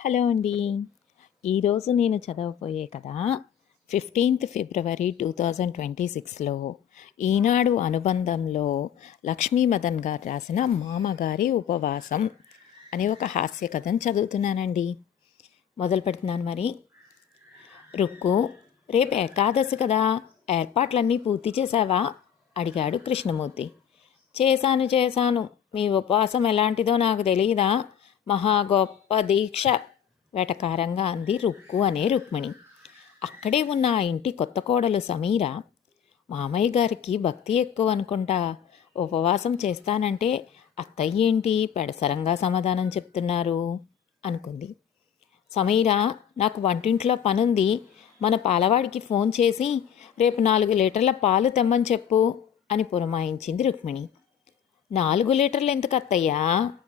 Hello అండి. ఈరోజు నేను చదవబోయే కథ 15th ఫిబ్రవరి 2026లో ఈనాడు అనుబంధంలో లక్ష్మీ మదన్ గారు రాసిన మామగారి ఉపవాసం అనే ఒక హాస్య కథను చదువుతున్నానండి. మొదలు పెడుతున్నాను మరి. రుక్కు, రేపు ఏకాదశి కదా, ఏర్పాట్లన్నీ పూర్తి చేశావా అడిగాడు కృష్ణమూర్తి. చేశాను. మీ ఉపవాసం ఎలాంటిదో నాకు తెలియదా? మహా గొప్ప దీక్ష వెటకారంగా అంది రుక్కు అనే రుక్మిణి. అక్కడే ఉన్న ఆ ఇంటి కొత్త కోడలు సమీర, మామయ్య గారికి భక్తి ఎక్కువ అనుకుంటా, ఉపవాసం చేస్తానంటే అత్తయ్య ఏంటి పెడసరంగా సమాధానం చెప్తున్నారు అనుకుంది. సమీర, నాకు వంటింట్లో పనుంది, మన పాలవాడికి ఫోన్ చేసి రేపు 4 లీటర్ల పాలు తెమ్మని చెప్పు అని పురమాయించింది రుక్మిణి. 4 లీటర్లు ఎందుకు అత్తయ్యా?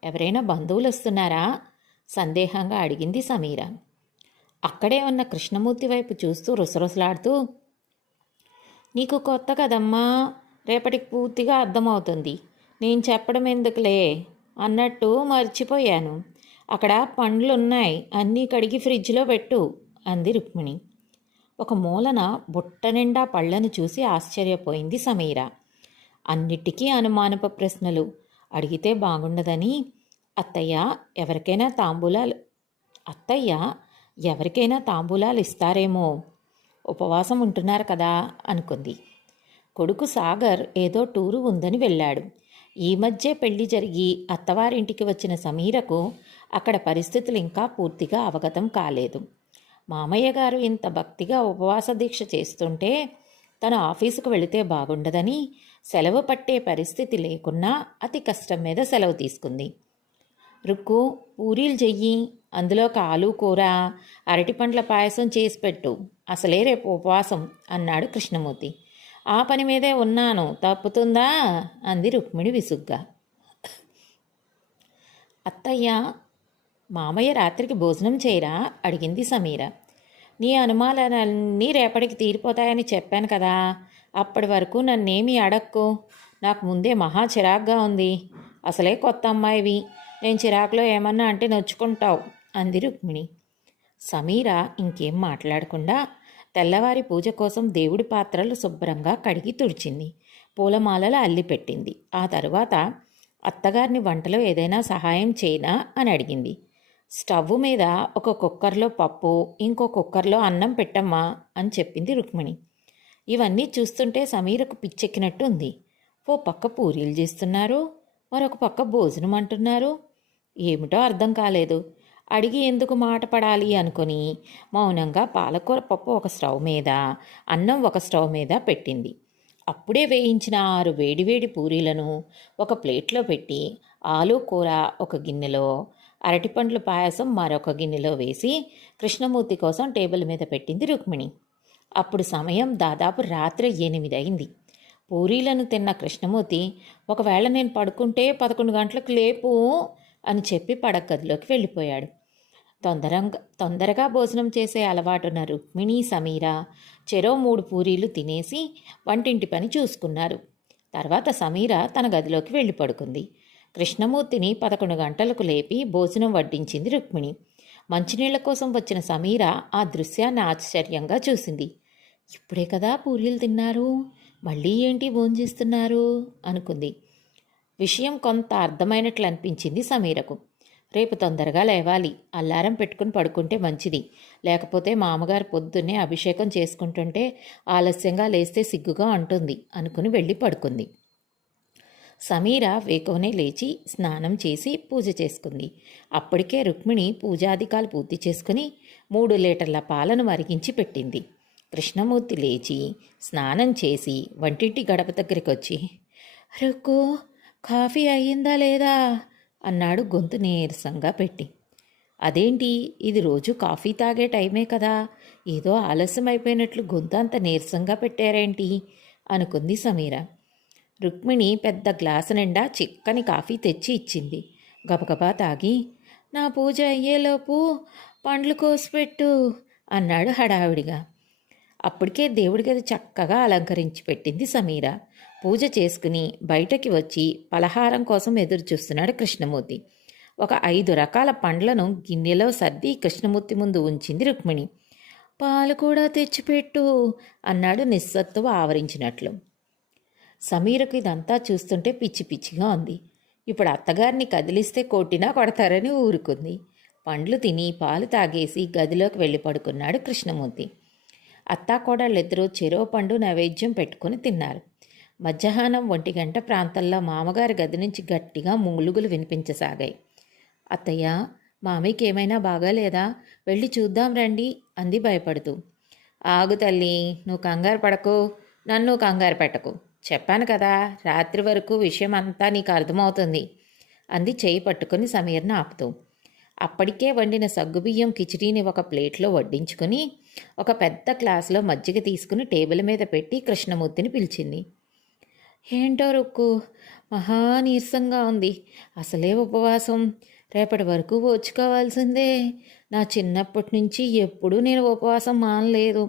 ఎవరైనా బంధువులు వస్తున్నారా? సందేహంగా అడిగింది సమీర. అక్కడే ఉన్న కృష్ణమూర్తి వైపు చూస్తూ రుసరుసలాడుతూ, నీకు కొత్త కదమ్మా, రేపటికి పూర్తిగా అర్థమవుతుంది, నేను చెప్పడం ఎందుకులే అన్నట్టు మర్చిపోయాను. అక్కడ పండ్లున్నాయి, అన్నీ కడిగి ఫ్రిడ్జ్లో పెట్టు అంది రుక్మిణి. ఒక మూలన బుట్ట నిండా పళ్లను చూసి ఆశ్చర్యపోయింది సమీర. అన్నిటికీ అనుమానపు ప్రశ్నలు అడిగితే బాగుండదని అత్తయ్య ఎవరికైనా తాంబూలాలు ఇస్తారేమో, ఉపవాసం ఉంటున్నారు కదా అనుకుంది. కొడుకు సాగర్ ఏదో టూరు ఉందని వెళ్ళాడు. ఈ మధ్య పెళ్లి జరిగి అత్తవారింటికి వచ్చిన సమీరకు అక్కడ పరిస్థితులు ఇంకా పూర్తిగా అవగతం కాలేదు. మామయ్య గారు ఇంత భక్తిగా ఉపవాస దీక్ష చేస్తుంటే తన ఆఫీసుకు వెళితే బాగుండదని సెలవు పట్టే పరిస్థితి లేకున్నా అతి కష్టం మీద సెలవు తీసుకుంది. రుక్కు, పూరీలు చెయ్యి, అందులోకి ఆలు కూర, అరటిపండ్ల పాయసం చేసి పెట్టు, అసలే రేపు ఉపవాసం అన్నాడు కృష్ణమూర్తి. ఆ పని మీదే ఉన్నాను, తప్పుతుందా అంది రుక్మిణి విసుగ్గా. అత్తయ్య, మామయ్య రాత్రికి భోజనం చేయరా అడిగింది సమీర. నీ అనుమానాలన్నీ రేపటికి తీరిపోతాయని చెప్పాను కదా, అప్పటి వరకు నన్నేమీ అడక్కు. నాకు ముందే మహా చిరాగ్గా ఉంది. అసలే కొత్త అమ్మాయివి, నేను చిరాకులో ఏమన్నా అంటే నొచ్చుకుంటావు అంది రుక్మిణి. సమీర ఇంకేం మాట్లాడకుండా తెల్లవారి పూజ కోసం దేవుడి పాత్రలు శుభ్రంగా కడిగి తుడిచింది, పూలమాలలు అల్లిపెట్టింది. ఆ తరువాత అత్తగారిని వంటలో ఏదైనా సహాయం చేయనా అని అడిగింది. స్టవ్ మీద ఒక కుక్కర్లో పప్పు, ఇంకో కుక్కర్లో అన్నం పెట్టమ్మా అని చెప్పింది రుక్మిణి. ఇవన్నీ చూస్తుంటే సమీరకు పిచ్చెక్కినట్టు ఉంది. ఓ పక్క పూరీలు చేస్తున్నారు, మరొక పక్క భోజనం అంటున్నారు. ఏమిటో అర్థం కాలేదు. అడిగి ఎందుకు మాట పడాలి అనుకుని మౌనంగా పాలకూర పప్పు ఒక స్టవ్ మీద, అన్నం ఒక స్టవ్ మీద పెట్టింది. అప్పుడే వేయించిన 6 వేడివేడి పూరీలను ఒక ప్లేట్లో పెట్టి, ఆలు కూర ఒక గిన్నెలో, అరటిపండ్ల పాయసం మరొక గిన్నెలో వేసి కృష్ణమూర్తి కోసం టేబుల్ మీద పెట్టింది రుక్మిణి. అప్పుడు సమయం దాదాపు రాత్రి 8 అయింది. పూరీలను తిన్న కృష్ణమూర్తి, ఒకవేళ నేను పడుకుంటే 11 గంటలకు లేపు అని చెప్పి పడగదిలోకి వెళ్ళిపోయాడు. తొందరగా భోజనం చేసే అలవాటున్న రుక్మిణి, సమీర చెరో 3 పూరీలు తినేసి వంటింటి పని చూసుకున్నారు. తర్వాత సమీర తన గదిలోకి వెళ్ళి పడుకుంది. కృష్ణమూర్తిని 11 గంటలకు లేపి భోజనం వడ్డించింది రుక్మిణి. మంచినీళ్ల కోసం వచ్చిన సమీర ఆ దృశ్యాన్ని ఆశ్చర్యంగా చూసింది. ఇప్పుడే కదా పూరీలు తిన్నారు, మళ్ళీ ఏంటి భోంచేస్తున్నారు అనుకుంది. విషయం కొంత అర్థమైనట్లు అనిపించింది సమీరకు. రేపు తొందరగా లేవాలి, అల్లారం పెట్టుకుని పడుకుంటే మంచిది, లేకపోతే మామగారు పొద్దున్నే అభిషేకం చేసుకుంటుంటే ఆలస్యంగా లేస్తే సిగ్గుగా అంటుంది అనుకుని వెళ్ళి పడుకుంది. సమీర వేకువనే లేచి స్నానం చేసి పూజ చేసుకుంది. అప్పటికే రుక్మిణి పూజాధికాలు పూర్తి చేసుకుని 3 లీటర్ల పాలను మరిగించి పెట్టింది. కృష్ణమూర్తి లేచి స్నానం చేసి వంటింటి గడప దగ్గరికి వచ్చి, రుక్కు, కాఫీ అయ్యిందా లేదా అన్నాడు గొంతు నీరసంగా పెట్టి. అదేంటి, ఇది రోజు కాఫీ తాగే టైమే కదా, ఏదో ఆలస్యం అయిపోయినట్లు గొంతు అంత నీరసంగా పెట్టారేంటి అనుకుంది సమీర. రుక్మిణి పెద్ద గ్లాసు నిండా చిక్కని కాఫీ తెచ్చి ఇచ్చింది. గబగబా తాగి, నా పూజ అయ్యేలోపు పండ్లు కోసిపెట్టు అన్నాడు హడావిడిగా. అప్పటికే దేవుడి గది చక్కగా అలంకరించి పెట్టింది సమీర. పూజ చేసుకుని బయటకి వచ్చి పలహారం కోసం ఎదురు చూస్తున్నాడు కృష్ణమూర్తి. ఒక 5 రకాల పండ్లను గిన్నెలో సర్ది కృష్ణమూర్తి ముందు ఉంచింది రుక్మిణి. పాలు కూడా తెచ్చిపెట్టు అన్నాడు నిస్సత్తువ ఆవరించినట్లు. సమీరకు ఇదంతా చూస్తుంటే పిచ్చి పిచ్చిగా ఉంది. ఇప్పుడు అత్తగారిని కదిలిస్తే కొట్టినా కొడతారని ఊరుకుంది. పండ్లు తిని పాలు తాగేసి గదిలోకి వెళ్ళి పడుకున్నాడు కృష్ణమూర్తి. అత్తాకోడళ్ళిద్దరూ చెరో పండు నైవేద్యం పెట్టుకుని తిన్నారు. మధ్యాహ్నం 1 ప్రాంతంలో మామగారి గది నుంచి గట్టిగా మూలుగులు వినిపించసాగాయి. అత్తయ్య, మామయ్యకి ఏమైనా బాగాలేదా? వెళ్ళి చూద్దాం రండి అంది భయపడుతూ. ఆగు తల్లి, నువ్వు కంగారు పడకు, నన్ను కంగారు పెట్టకు. చెప్పాను కదా, రాత్రి వరకు విషయం అంతా నీకు అర్థమవుతుంది అంది చేయి పట్టుకుని సమీర్ను ఆపుతూ. అప్పటికే వండిన సగ్గుబియ్యం కిచిడీని ఒక ప్లేట్లో వడ్డించుకుని ఒక పెద్ద గ్లాసులో మజ్జిగ తీసుకుని టేబుల్ మీద పెట్టి కృష్ణమూర్తిని పిలిచింది. ఏంటో రుక్కు, మహా నీరసంగా ఉంది. అసలే ఉపవాసం. రేపటి వరకు ఓచుకోవాల్సిందే. నా చిన్నప్పటి నుంచి ఎప్పుడూ నేను ఉపవాసం మానలేదు.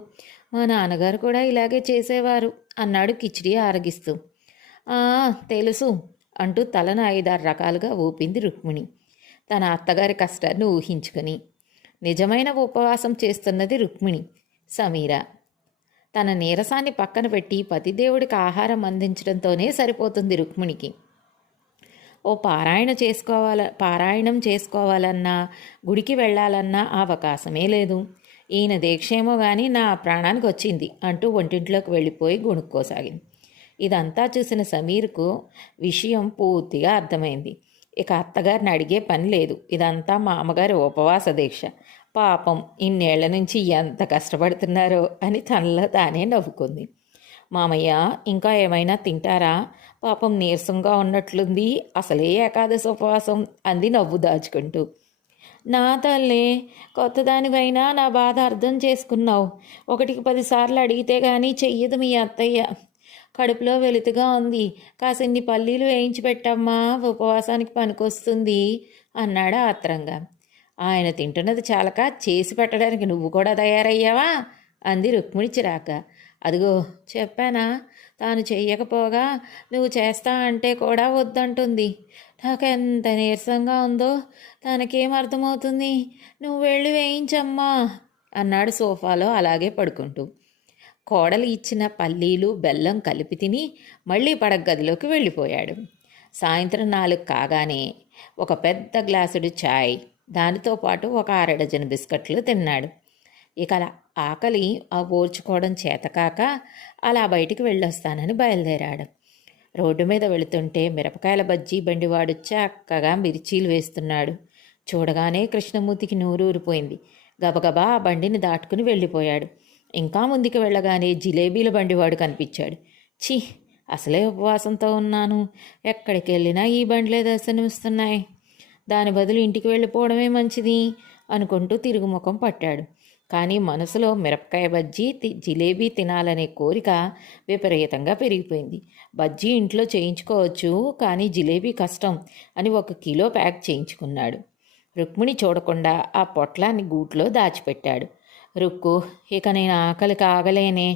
మా నాన్నగారు కూడా ఇలాగే చేసేవారు అన్నాడు కిచిడి ఆరగిస్తూ. తెలుసు అంటూ తలను 5-6 రకాలుగా ఊపింది రుక్మిణి, తన అత్తగారి కష్టాన్ని ఊహించుకుని. నిజమైన ఉపవాసం చేస్తున్నది రుక్మిణి. సమీర తన నీరసాన్ని పక్కన పెట్టి పతిదేవుడికి ఆహారం అందించడంతోనే సరిపోతుంది రుక్మిణికి. ఓ పారాయణం చేసుకోవాలన్నా, గుడికి వెళ్ళాలన్నా అవకాశమే లేదు. ఈయన దీక్షేమో కానీ నా ప్రాణానికి వచ్చింది అంటూ వంటింట్లోకి వెళ్ళిపోయి గొణుక్కోసాగింది. ఇదంతా చూసిన సమీర్కు విషయం పూర్తిగా అర్థమైంది. ఇక అత్తగారిని అడిగే పని లేదు. ఇదంతా మా అమ్మగారి ఉపవాస దీక్ష. పాపం ఇన్నేళ్ల నుంచి ఎంత కష్టపడుతున్నారో అని తనలో తానే నవ్వుకుంది. మామయ్య, ఇంకా ఏమైనా తింటారా? పాపం నీరసంగా ఉన్నట్లుంది. అసలే ఏకాదశి ఉపవాసం అంది నవ్వు దాచుకుంటూ. నా తల్లే, కొత్తదానివైనా నా బాధ అర్థం చేసుకున్నావు. 1కి 10 సార్లు అడిగితే కానీ చెయ్యదు మీ అత్తయ్య. కడుపులో వెలుతుగా ఉంది. కాసిన్ని పల్లీలు వేయించి పెట్టమ్మా, ఉపవాసానికి పనికొస్తుంది అన్నాడు ఆత్రంగా. ఆయన తింటున్నది చాలక చేసి పెట్టడానికి నువ్వు కూడా తయారయ్యావా అంది రుక్మిణి చిరాక. అదిగో చెప్పానా, తాను చెయ్యకపోగా నువ్వు చేస్తా అంటే కూడా వద్దంటుంది. నాకెంత నీరసంగా ఉందో తనకేం అర్థమవుతుంది. నువ్వు వెళ్ళి వేయించమ్మా అన్నాడు సోఫాలో అలాగే పడుకుంటూ. కోడలు ఇచ్చిన పల్లీలు బెల్లం కలిపి తిని మళ్ళీ పడగదిలోకి వెళ్ళిపోయాడు. సాయంత్రం 4 కాగానే ఒక పెద్ద గ్లాసుడు ఛాయ్, దానితో పాటు ఒక 1/2 డజన్ బిస్కట్లు తిన్నాడు. ఇక ఆకలి ఓర్చుకోవడం చేతకాక అలా బయటికి వెళ్ళొస్తానని బయలుదేరాడు. రోడ్డు మీద వెళుతుంటే మిరపకాయల బజ్జీ బండివాడు చక్కగా మిర్చీలు వేస్తున్నాడు. చూడగానే కృష్ణమూర్తికి నూరూరిపోయింది. గబగబా ఆ బండిని దాటుకుని వెళ్ళిపోయాడు. ఇంకా ముందుకు వెళ్ళగానే జిలేబీల బండివాడు కనిపించాడు. ఛీ, అసలే ఉపవాసంతో ఉన్నాను. ఎక్కడికి వెళ్ళినా ఈ బండ్లే దర్శనమిస్తున్నాయి. దాని బదులు ఇంటికి వెళ్ళిపోవడమే మంచిది అనుకుంటూ తిరుగుముఖం పట్టాడు. కానీ మనసులో మిరపకాయ బజ్జీ జిలేబీ తినాలనే కోరిక విపరీతంగా పెరిగిపోయింది. బజ్జీ ఇంట్లో చేయించుకోవచ్చు, కానీ జిలేబీ కష్టం అని 1 కిలో ప్యాక్ చేయించుకున్నాడు. రుక్మిణి చూడకుండా ఆ పొట్లాన్ని గూట్లో దాచిపెట్టాడు. రుక్కు, ఇక నేను ఆకలికి ఆగలేనే,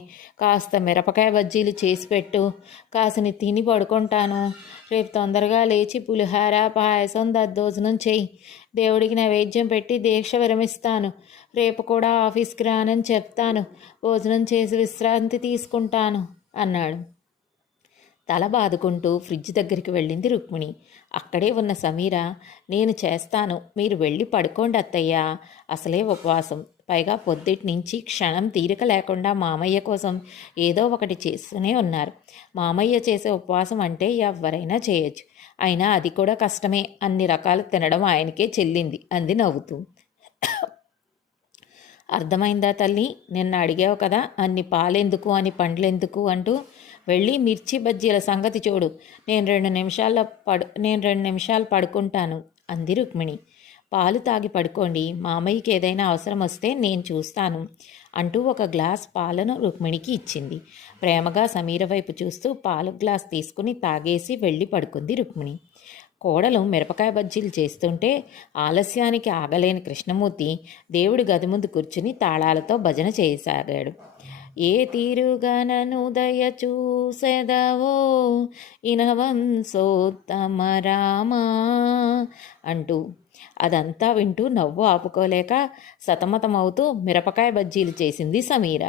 కాస్త మిరపకాయ బజ్జీలు చేసి పెట్టు, కాసిని తిని పడుకుంటాను. రేపు తొందరగా లేచి పులిహార పాయసం దద్దోజనం చెయ్యి. దేవుడికి నైవేద్యం పెట్టి దీక్ష విరమిస్తాను. రేపు కూడా ఆఫీస్కి రానని చెప్తాను. భోజనం చేసి విశ్రాంతి తీసుకుంటాను అన్నాడు. తల బాదుకుంటూ ఫ్రిడ్జ్ దగ్గరికి వెళ్ళింది రుక్మిణి. అక్కడే ఉన్న సమీర, నేను చేస్తాను, మీరు వెళ్ళి పడుకోండి అత్తయ్య, అసలే ఉపవాసం, పైగా పొద్దుటి నుంచి క్షణం తీరిక లేకుండా మామయ్య కోసం ఏదో ఒకటి చేస్తూనే ఉన్నారు. మామయ్య చేసే ఉపవాసం అంటే ఎవరైనా చేయొచ్చు, అయినా అది కూడా కష్టమే. అన్ని రకాలు తినడం ఆయనకే చెల్లింది అంది నవ్వుతూ. అర్థమైందా తల్లి, నిన్న అడిగావు కదా అన్ని పాలెందుకు అని పండ్లెందుకు అంటూ. వెళ్ళి మిర్చి బజ్జీల సంగతి చూడు. నేను 2 నిమిషాలు పడుకుంటాను అంది రుక్మిణి. పాలు తాగి పడుకోండి, మామయ్యకి ఏదైనా అవసరం వస్తే నేను చూస్తాను అంటూ ఒక గ్లాస్ పాలను రుక్మిణికి ఇచ్చింది. ప్రేమగా సమీర వైపు చూస్తూ పాలు గ్లాస్ తీసుకుని తాగేసి వెళ్ళి పడుకుంది రుక్మిణి. కోడలు మిరపకాయ బజ్జీలు చేస్తుంటే ఆలస్యానికి ఆగలేని కృష్ణమూర్తి దేవుడి గది ముందు కూర్చుని తాళాలతో భజన చేయసాగాడు. ఏ తీరుగనను దయ చూసెదవో ఇనవంశోత్తమ రామా అంటూ అదంతా వింటూ నవ్వు ఆపుకోలేక సతమతమవుతూ మిరపకాయ బజ్జీలు చేసింది సమీర.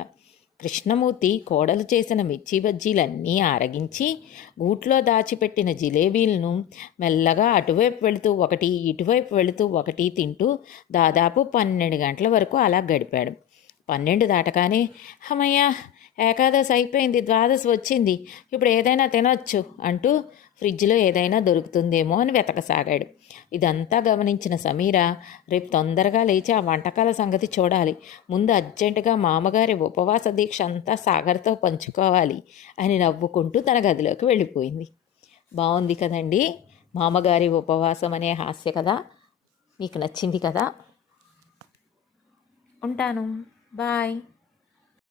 కృష్ణమూర్తి కోడలు చేసిన మిర్చి బజ్జీలన్నీ ఆరగించి గూట్లో దాచిపెట్టిన జిలేబీలను మెల్లగా అటువైపు వెళుతూ ఒకటి ఇటువైపు వెళుతూ ఒకటి తింటూ దాదాపు 12 గంటల వరకు అలా గడిపాడు. 12 దాటగానే అమ్మయ్య ఏకాదశి అయిపోయింది, ద్వాదశి వచ్చింది, ఇప్పుడు ఏదైనా తినొచ్చు అంటూ ఫ్రిడ్జ్లో ఏదైనా దొరుకుతుందేమో అని వెతకసాగాడు. ఇదంతా గమనించిన సమీర రేపు తొందరగా లేచి ఆ వంటకాల సంగతి చూడాలి, ముందు అర్జెంటుగా మామగారి ఉపవాస దీక్ష అంతా సాగర్తో పంచుకోవాలి అని నవ్వుకుంటూ తన గదిలోకి వెళ్ళిపోయింది. బాగుంది కదండి మామగారి ఉపవాసం అనే హాస్య కథ. మీకు నచ్చింది కదా? ఉంటాను. బాయ్.